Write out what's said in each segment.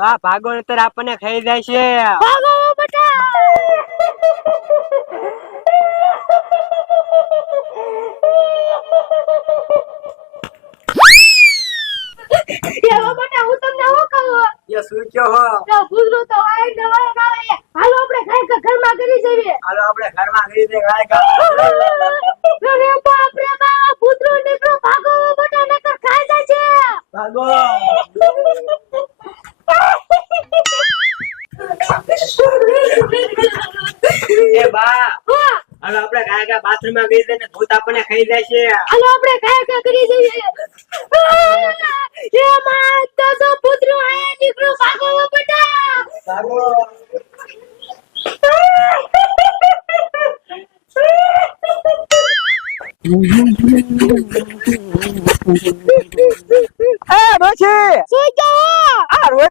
બા ભાગો નતર આપણને ખાઈ જાય છે. ભાગો બટા. એવો બટા હું તમને શું કહું? એ શું કયો હો? તો ભૂતરું તો વાય દવાય આવે. હાલો આપણે ખાઈ ઘરમાં કરી જઈએ. હાલો આપણે ઘરમાં કરી દે ગાય કા. રે બાપ રે બાપ ભૂતરું નીકળો ભાગો બટા નકર ખાઈ જાય છે. ભાગો. એ બા હાલો આપણે ગાય કા બાથરૂમ માં ગઈ દે ને ભૂત આપણને ખાઈ જાય છે. હાલો આપણે ખાઈ કરી જઈએ. એ માં તો ભૂતરું આયા નીકળો ભાગો બટા. ભાગો. શું કહો? આ રોજ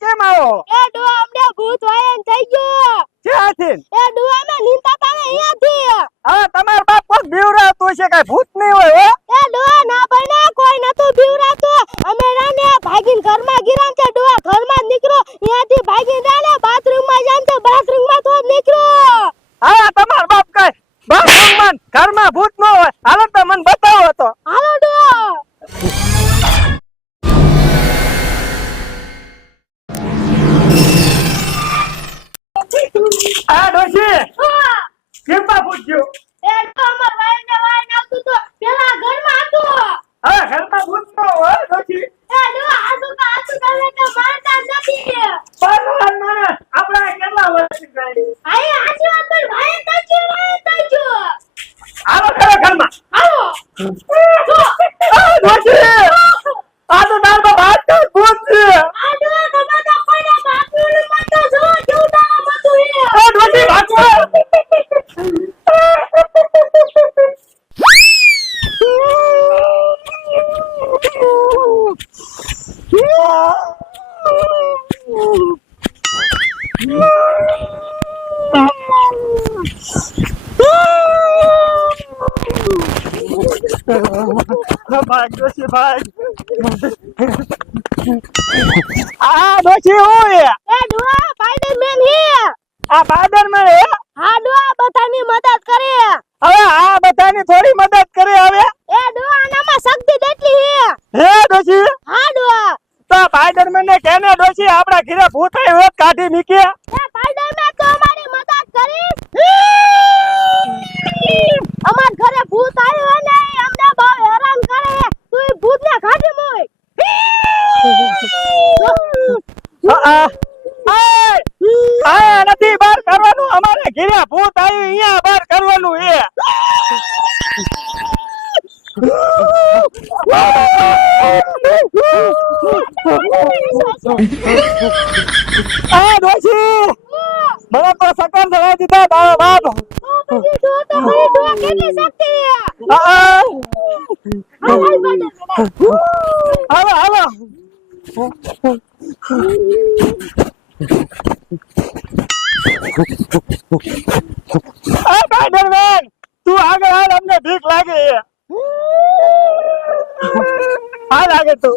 કેમ આવો? એ ડો અમને ભૂત વાયન થઈ ગયો. ક્યાંથી? એ ડો અમે નીંદતા તા ને અહીંયાથી. હવે તમાર બાપ કોક બીવરાતું છે કઈ ભૂત નહીં હોય હો. એ ડો ના બને કોઈ નતું બીવરાતું. અમે રાને ભાગીને ઘરમાં ગિરાન છે ડો ઘરમાં નીકળો અહીંયાથી ભાગીને રાને બાથરૂમ માં જાન તો બાથરૂમ માં તો નીકળો. હા તમાર બાપ કઈ બાથરૂમમાં ઘરમાં ભૂત ન હોય. હાલો તો મને બતાવો તો. હાલો ડો. આ ડોશી હા કેમમાં પૂછ્યું? એ ડો અમાર વાયન આવતું તો પેલા ઘરમાં હતું. હા ઘરમાં ભૂત ન હોય ડોશી. એ ડો આસુ તમે તો મારતા નથી. ભગવાન માણસ આપણા કેટલા વર્ષ ગઈ. આય આશીર્વાદ પર વાયન થઈ ગયો. હાલો ખરા ઘરમાં. આવો. આ ડોશી આ તો તાર તો વાત કર ભૂત છે. આ ડો તમે તો કોઈના બાપુનું મત જો જોતા મતું હે. આ ડોશી ભાગો. ભાગ ડોશી ભાગ. આ ડોશી હોય એ ડોહા સ્પાઈડરમેન હે. આ બાદરમાં હે. હા ડોહા બધાની મદદ કરે. હવે આ બધાની થોડી મદદ કરે હવે. એ ડોહા આનામાં શક્તિ કેટલી હે. હે ડોશી હા ડોહા. તો સ્પાઈડરમેન ને કેને ડોશી આપડા ઘરે ભૂત આવ્યો હોત કાઢી નીકે. એ સ્પાઈડરમેન તો અમારી મદદ કરીશ. અમાર ઘરે ભૂત આવ્યો ને અમને બહુ હેરાન કરે. તું ઈ ભૂતને કાઢી મોય. આ નથી બહાર કરવાનું. અમારે ઘરે ભૂત આવ્યું અહીંયા બહાર કરવાનું એ. આ ડોશી મને તો સકર થવા દીધા તારો બાપ. પછી જો તો મારી ડોહા કેટલી શક્તિ હે. હાલો હાલો. સ્પાઈડરમેન તું આગળ હાલ અમને ભીખ લાગે. હા લાગે તું.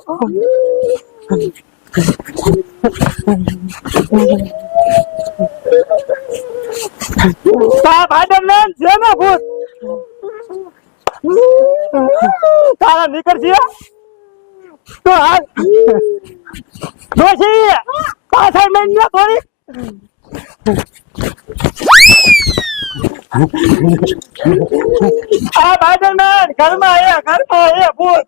સ્પાઈડરમેન છે ને ભૂત તારા નીકળશે તો હાલ. ડોશી પાછળ મેં થોડી. આ સ્પાઈડરમેન ઘરમાં એ ભૂત.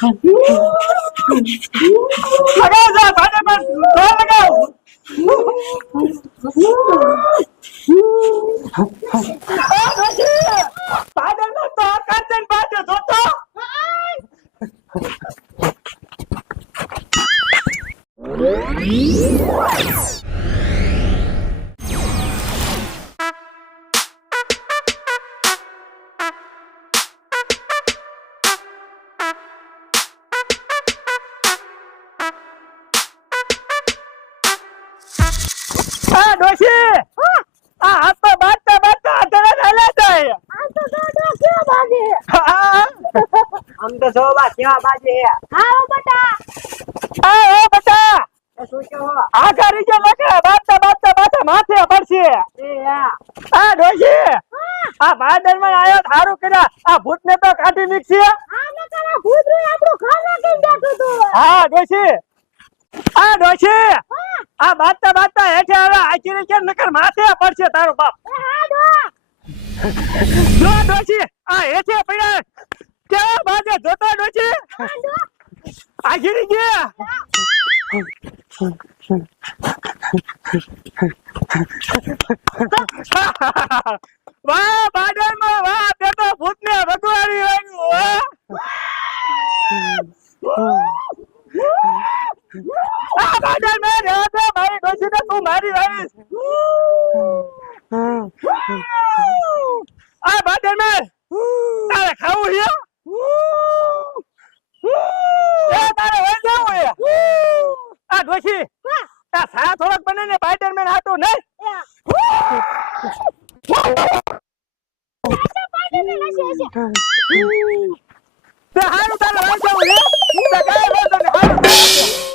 લગાવ જા ભાડે પર દોર લગાવ ભાડે તો કાચન ભાડે જોતો આ ડોશી આ હાથ તો બાટતા બાટતા આધરે હાલ્યા જાય આ તો ગાડો કેવો ભાગે હા આમ તો જો બા કેવા બાજે હે આવો બટા આ બટા એ શું કહો આ કરી જે લખે બાટતા બાટતા બાટતા માથે પડશે એ યા આ ડોશી આ ભાડરમાં આયો થારું કર્યા આ ભૂતને તો કાઢી નીકળી આ નકરા ભૂતરું આપણું ઘર નાખીને બેઠું તું હા ડોશી આ ડોશી આ બાટતા બાટતા હેઠે આવે આચરી કે નકર માથે પડશે તારો બાપ એ હા ડો જો ડોશી આ હેઠે પડ્યા કેવા બાજે જોતો ડોશી હા ડો આચરી ગયા વાહ બાડરમાં વાહ તે તો ભૂતને ભગવાડી વાળ્યું આ બાડર મે રહેવા દે મારી ડોશીને તું મારી વાળીશ આ બાડર મે તારે ખાવું છે એ તારે વઈ જવું છે આ ડોશી આ સા થોડોક બને ને બાડર મે હાટું નહીં તે હારું તારે વઈ જવું છે તે કાંઈ વાંધો નહીં હારું